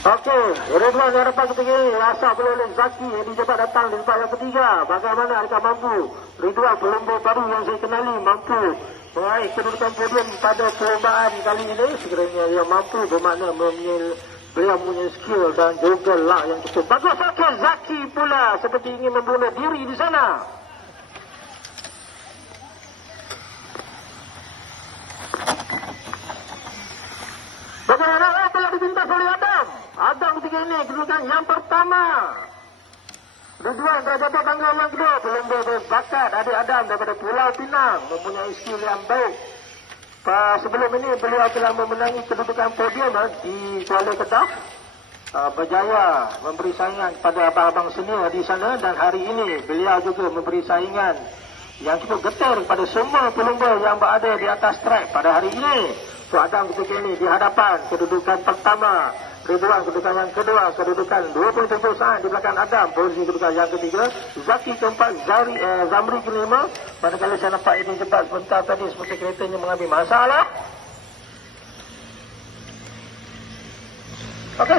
Okey, Ridwan yang dapat ketiga ini rasa boleh oleh Zaki yang dijabat datang di tempat yang ketiga. Bagaimana adakah mampu Ridwan pelumba baru yang saya kenali mampu meraih kedudukan podium pada perlombaan kali ini. Sekiranya ia mampu bermakna beliau punya skill dan juga luck yang cukup bagus. Okey, Zaki pula seperti ingin membunuh diri di sana. Bagaimana telah dipintas oleh Adam? Adam ketiga ini kedudukan yang pertama. Ridwan terdapat tanggal yang kedua. Pelumba berbakat adik Adam daripada Pulau Pinang mempunyai skill yang baik. Sebelum ini beliau telah memenangi kedudukan podium di Kuala Kedah. Berjaya memberi saingan kepada abang-abang senior di sana dan hari ini beliau juga memberi saingan yang cukup getar kepada semua pelumba yang berada di atas track pada hari ini. So Adam ketika ini di hadapan kedudukan pertama, Ridwan kedudukan yang kedua, kedudukan 20 saat di belakang Adam, posisi kedudukan yang ketiga, Zaki keempat, Zamri kelima. Manakala saya nampak ini cepat sebentar tadi seperti keretanya mengambil masalah. Okey.